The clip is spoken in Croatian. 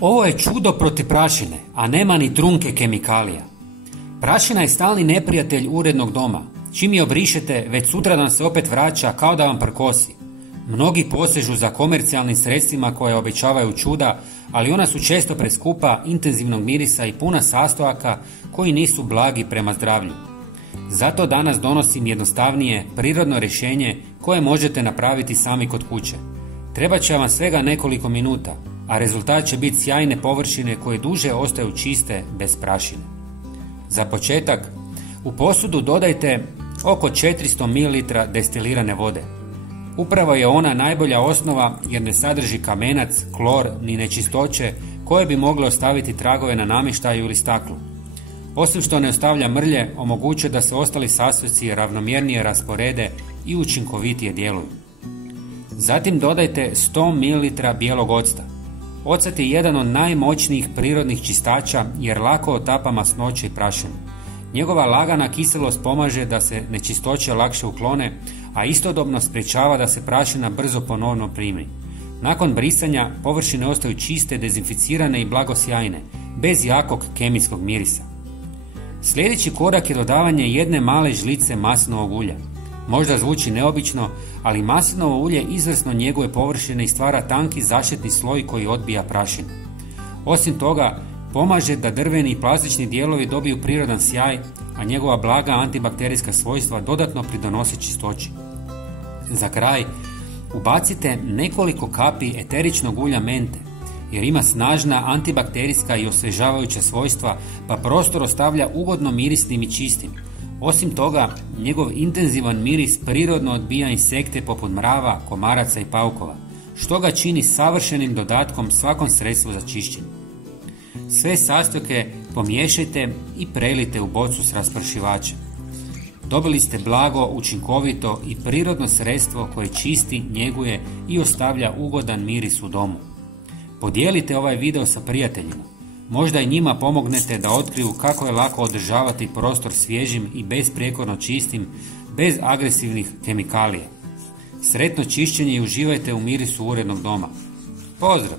Ovo je čudo protiv prašine, a nema ni trunke kemikalija. Prašina je stalni neprijatelj urednog doma. Čim je obrišete, već sutradan se opet vraća kao da vam prkosi. Mnogi posežu za komercijalnim sredstvima koje obećavaju čuda, ali ona su često preskupa, intenzivnog mirisa i puna sastojaka koji nisu blagi prema zdravlju. Zato danas donosim jednostavnije, prirodno rješenje koje možete napraviti sami kod kuće. Trebat će vam svega nekoliko minuta, a rezultat će biti sjajne površine koje duže ostaju čiste bez prašine. Za početak, u posudu dodajte oko 400 ml destilirane vode. Upravo je ona najbolja osnova jer ne sadrži kamenac, klor ni nečistoće koje bi mogle ostaviti tragove na namještaju ili staklu. Osim što ne ostavlja mrlje, omogućuje da se ostali sastojci ravnomjernije rasporede i učinkovitije djeluju. Zatim dodajte 100 ml bijelog octa. Ocat je jedan od najmoćnijih prirodnih čistača jer lako otapa masnoće i prašinu. Njegova lagana kiselost pomaže da se nečistoće lakše uklone, a istodobno sprječava da se prašina brzo ponovno primi. Nakon brisanja površine ostaju čiste, dezinficirane i blagosjajne, bez jakog kemijskog mirisa. Sljedeći korak je dodavanje jedne male žlice maslinovog ulja. Možda zvuči neobično, ali maslinovo ulje izvrsno njeguje površine i stvara tanki zaštitni sloj koji odbija prašinu. Osim toga, pomaže da drveni i plastični dijelovi dobiju prirodan sjaj, a njegova blaga antibakterijska svojstva dodatno pridonose čistoći. Za kraj, ubacite nekoliko kapi eteričnog ulja mente, jer ima snažna antibakterijska i osvježavajuća svojstva, pa prostor ostavlja ugodno mirisnim i čistim. Osim toga, njegov intenzivan miris prirodno odbija insekte poput mrava, komaraca i paukova, što ga čini savršenim dodatkom svakom sredstvu za čišćenje. Sve sastojke pomiješajte i prelijte u bocu s raspršivačem. Dobili ste blago, učinkovito i prirodno sredstvo koje čisti, njeguje i ostavlja ugodan miris u domu. Podijelite ovaj video sa prijateljima. Možda i njima pomognete da otkriju kako je lako održavati prostor svježim i besprijekorno čistim, bez agresivnih kemikalija. Sretno čišćenje i uživajte u mirisu urednog doma. Pozdrav!